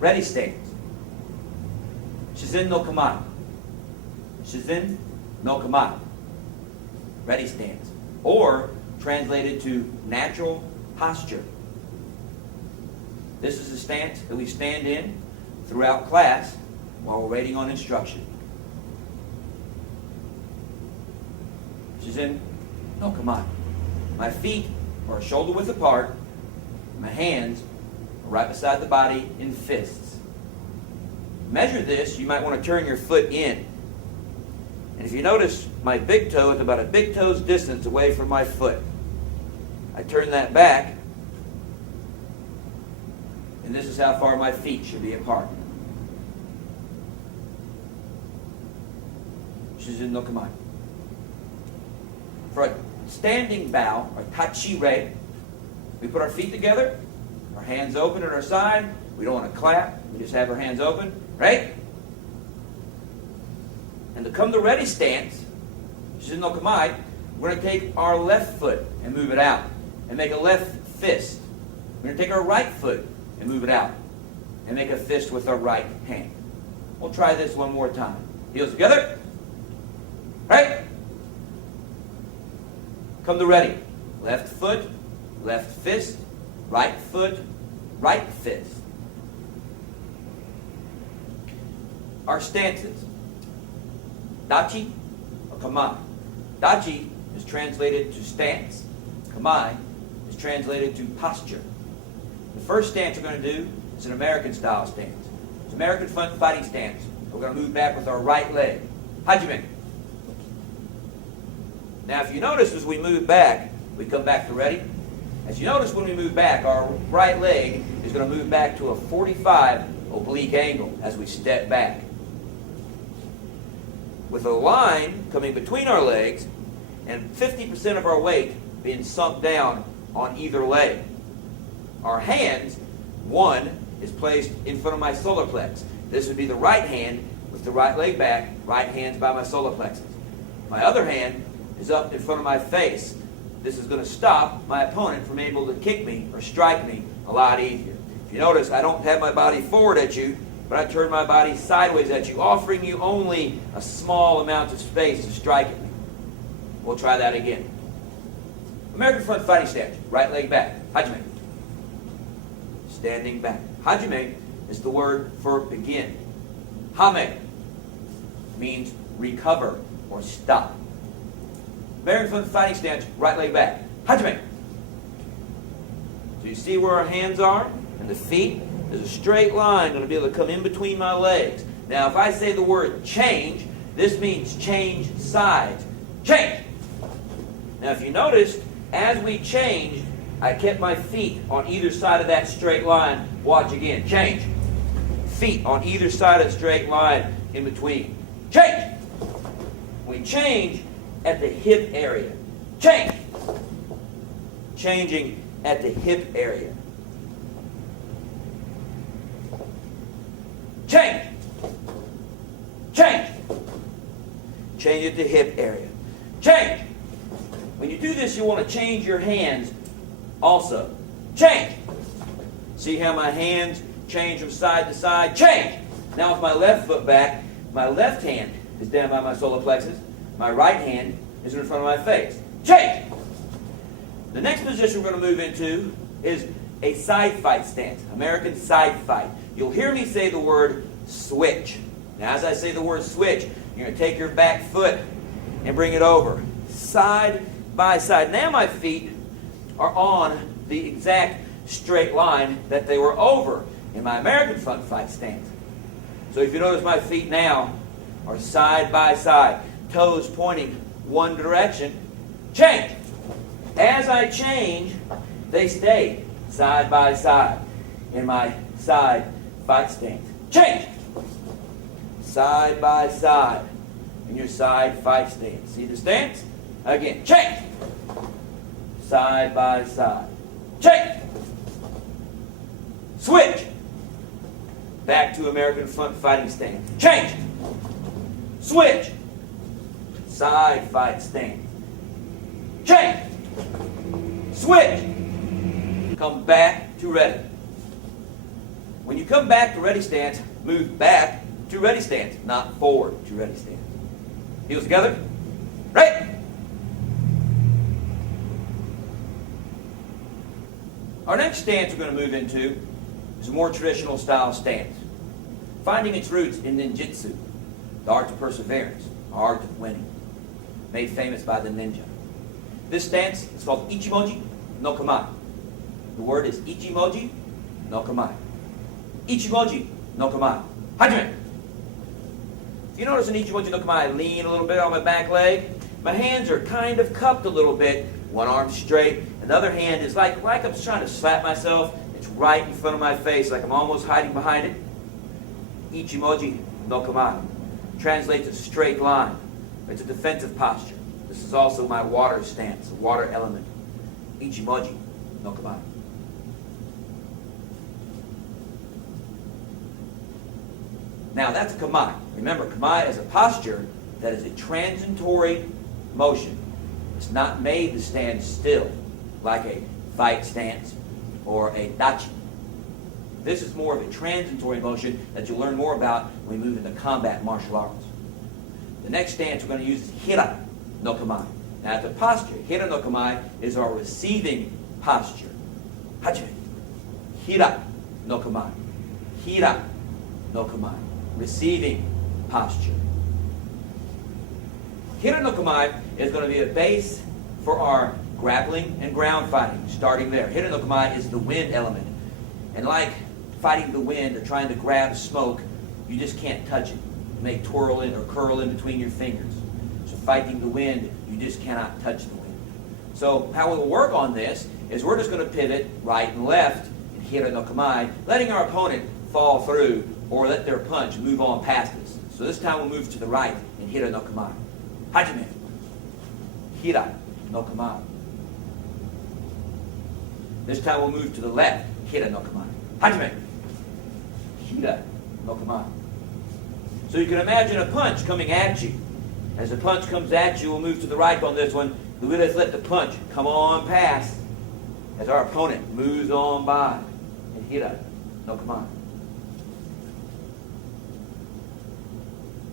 Ready stance. Shizen no kamae. Shizen no kamae. Ready stance. Or translated to natural posture. This is the stance that we stand in throughout class while we're waiting on instruction. Shizen no kamae. My feet are shoulder width apart. My hands are right beside the body in fists. Measure this. You might want to turn your foot in. And if you notice, my big toe is about a big toe's distance away from my foot. I turn that back, and this is how far my feet should be apart. Shizen no kamae. For a standing bow, or tachi-rei, we put our feet together, our hands open at our side. We don't want to clap. We just have our hands open, right? And to come to ready stance, Shizen no kamae, we're going to take our left foot and move it out and make a left fist. We're going to take our right foot and move it out and make a fist with our right hand. We'll try this one more time. Heels together. Right? Come to ready. Left foot, left fist, right foot, right fist. Our stances. Dachi or kamae. Dachi is translated to stance. Kamae is translated to posture. The first stance we're going to do is an American style stance. It's an American front fighting stance. We're going to move back with our right leg. Hajime. Now if you notice as we move back, we come back to ready. As you notice when we move back, our right leg is going to move back to a 45 oblique angle as we step back. With a line coming between our legs and 50% of our weight being sunk down on either leg. Our hands, one is placed in front of my solar plex. This would be the right hand with the right leg back, right hand's by my solar plexus. My other hand is up in front of my face. This is going to stop my opponent from able to kick me or strike me a lot easier. If you notice, I don't have my body forward at you, but I turn my body sideways at you, offering you only a small amount of space to strike at me. We'll try that again. American front fighting stance. Right leg back. Hajime. Standing back. Hajime is the word for begin. Hame means recover or stop. American front fighting stance. Right leg back. Hajime. So you see where our hands are and the feet? There's a straight line going to be able to come in between my legs. Now, if I say the word change, this means change sides. Change! Now, if you noticed, as we changed, I kept my feet on either side of that straight line. Watch again. Change. Feet on either side of the straight line in between. Change! We change at the hip area. Change! Changing at the hip area. Change. Change. Change at the hip area. Change. When you do this, you want to change your hands also. Change. See how my hands change from side to side? Change. Now with my left foot back, my left hand is down by my solar plexus. My right hand is in front of my face. Change. The next position we're going to move into is a side fight stance. American side fight. You'll hear me say the word switch. Now as I say the word switch, you're going to take your back foot and bring it over. Side by side. Now my feet are on the exact straight line that they were over in my American front fight stance. So if you notice my feet now are side by side. Toes pointing one direction. Change. As I change, they stay side by side in my side fight stance. Change. Side by side in your side fight stance. See the stance? Again. Change. Side by side. Change. Switch. Back to American front fighting stance. Change. Switch. Side fight stance. Change. Switch. Come back to ready. When you come back to ready stance, move back to ready stance, not forward to ready stance. Heels together. Right. Our next stance we're going to move into is a more traditional style stance, finding its roots in ninjutsu, the art of perseverance, the art of winning, made famous by the ninja. This stance is called Ichimoji no Kamae. The word is Ichimoji no Kamae. Ichimoji no Kamae. Hajime. If you notice in Ichimoji no Kamae, I lean a little bit on my back leg. My hands are kind of cupped a little bit. One arm straight. And the other hand is like I'm trying to slap myself. It's right in front of my face, like I'm almost hiding behind it. Ichimoji no Kamae. Translates as straight line. It's a defensive posture. This is also my water stance, the water element. Ichimoji no Kamae. Now that's Kamae. Remember, Kamae is a posture that is a transitory motion. It's not made to stand still like a fight stance or a dachi. This is more of a transitory motion that you'll learn more about when we move into combat martial arts. The next stance we're going to use is Hira no Kamae. Now the posture, Hira no Kamae, is our receiving posture. Hajime. Hira no Kamae. Hira no Kamae. Receiving posture. Hira no Kamae is going to be a base for our grappling and ground fighting, starting there. Hira no Kamae is the wind element. And like fighting the wind or trying to grab smoke, you just can't touch it. You may twirl in or curl in between your fingers. So fighting the wind, you just cannot touch the wind. So how we'll work on this is we're just going to pivot right and left in Hira no Kamae, letting our opponent fall through or let their punch move on past us. So this time we'll move to the right in Hira no Kamae. Hajime. Hira no Kamae. This time we'll move to the left. Hira no Kamae. Hajime. Hira no Kamae. So you can imagine a punch coming at you. As the punch comes at you, we'll move to the right on this one. We'll just let the punch come on past as our opponent moves on by. And Hira no Kamae.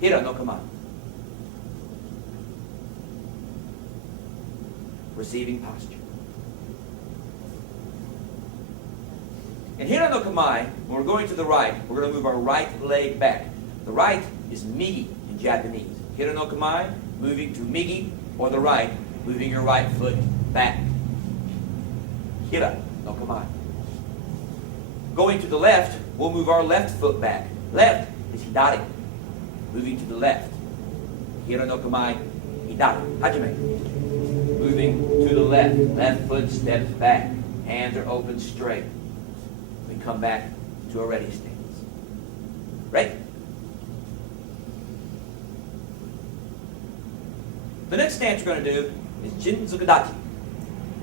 Hira no Kamae. Receiving posture. In Hira no Kamae, when we're going to the right, we're going to move our right leg back. The right is migi in Japanese. Hira no Kamae, moving to migi, or the right, moving your right foot back. Hira no Kamae. Going to the left, we'll move our left foot back. Left is hidari, moving to the left. Hira no Kamae, hidari. Hajime. Moving to the left. Left foot steps back. Hands are open straight. We come back to a ready stance. Right? The next stance we're going to do is Jin Zukudachi.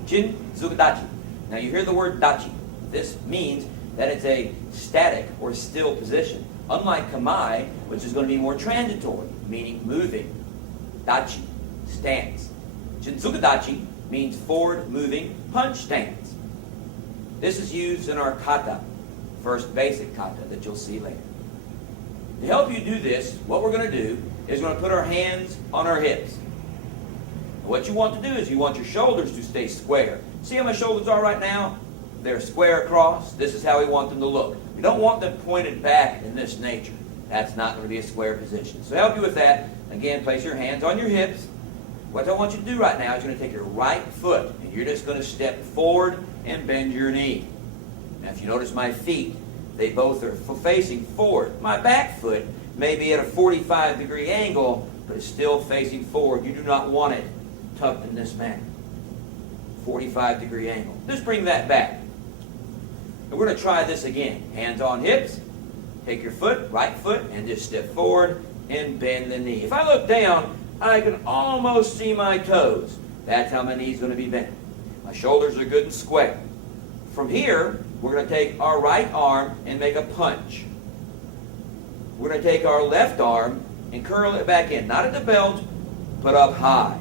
Jin Zukudachi. Now you hear the word dachi. This means that it's a static or still position. Unlike Kamae, which is going to be more transitory, meaning moving. Dachi, stance. Jinzukudachi means forward moving punch stance. This is used in our kata, first basic kata that you'll see later. To help you do this, what we're going to do is we're going to put our hands on our hips. What you want to do is you want your shoulders to stay square. See how my shoulders are right now? They're square across. This is how we want them to look. We don't want them pointed back in this nature. That's not going to be a square position. So to help you with that, again, place your hands on your hips. What I want you to do right now is you're going to take your right foot and you're just going to step forward and bend your knee. Now if you notice my feet, they both are facing forward. My back foot may be at a 45-degree angle, but it's still facing forward. You do not want it tucked in this manner. 45-degree angle. Just bring that back. And we're going to try this again. Hands on hips. Take your foot, right foot, and just step forward and bend the knee. If I look down, I can almost see my toes. That's how my knee's going to be bent. My shoulders are good and square. From here, we're going to take our right arm and make a punch. We're going to take our left arm and curl it back in. Not at the belt, but up high.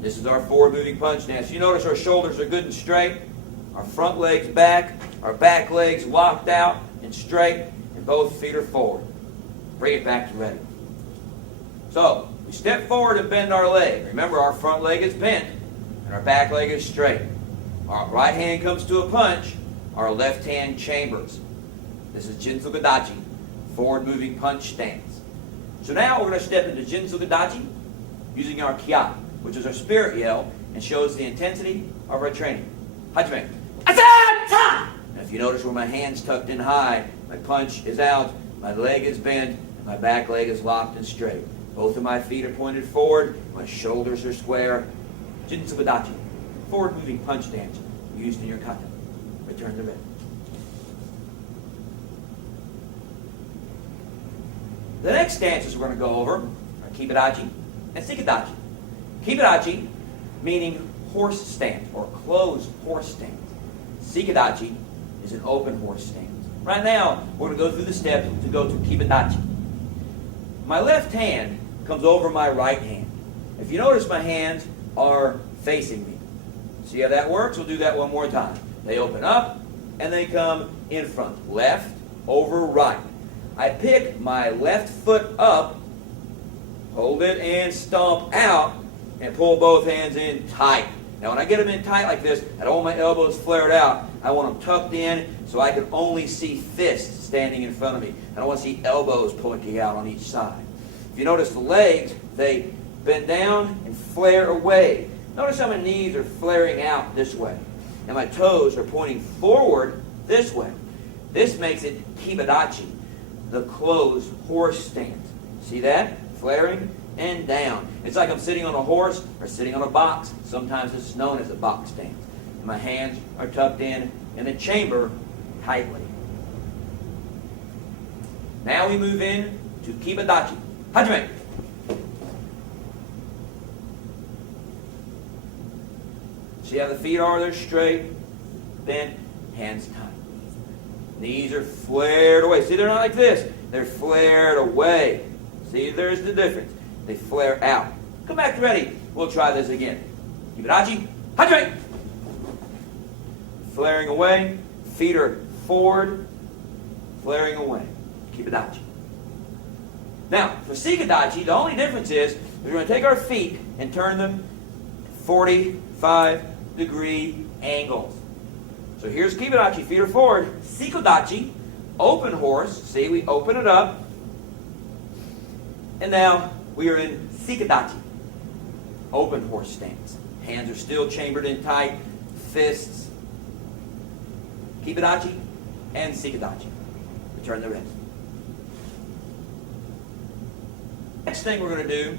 This is our forward moving punch stance. You notice our shoulders are good and straight. Our front legs back. Our back legs locked out. and straight, and both feet are forward. Bring it back to ready. So, we step forward and bend our leg. Remember, our front leg is bent, and our back leg is straight. Our right hand comes to a punch, our left hand chambers. This is Jin-Suke-Dachi, forward moving punch stance. So now we're going to step into Jin-Suke-Dachi using our Kia, which is our spirit yell, and shows the intensity of our training. Hajime. Asata! Now if you notice where my hand's tucked in high, my punch is out, my leg is bent, and my back leg is locked and straight. Both of my feet are pointed forward, my shoulders are square. Jin-Suke-Dachi, forward moving punch stance, used in your kata. Return to bed. The next stances we're going to go over are Kibadachi and Shikadachi. Kibadachi meaning horse stance or closed horse stance. Shikadachi is an open horse stance. Right now, we're going to go through the steps to go to Kibadachi. My left hand comes over my right hand. If you notice, my hands are facing me. See how that works? We'll do that one more time. They open up and they come in front. Left over right. I pick my left foot up, hold it and stomp out, and pull both hands in tight. Now when I get them in tight like this, I don't want my elbows flared out. I want them tucked in so I can only see fists standing in front of me. I don't want to see elbows pointing out on each side. If you notice the legs, they bend down and flare away. Notice how my knees are flaring out this way. And my toes are pointing forward this way. This makes it Kibadachi, the closed horse stance. See that? Flaring and down. It's like I'm sitting on a horse or sitting on a box. Sometimes it's known as a box stance. And my hands are tucked in the chamber tightly. Now we move in to Kibadachi. Hajime. See how the feet are? They're straight, bent, hands tight. Knees are flared away. See, they're not like this. They're flared away. See, there's the difference. They flare out. Come back to ready. We'll try this again. Kibadachi. Hajime. Flaring away. Feet are forward. Flaring away. Kibadachi. Now, for Shikadachi, the only difference is we're going to take our feet and turn them 45-degree angles. So here's Kibadachi, feet are forward. Shikadachi, open horse. See, we open it up. And now we are in Shikadachi, open horse stance. Hands are still chambered in tight, fists. Kibadachi and Shikadachi. Return the rest. Next thing we're going to do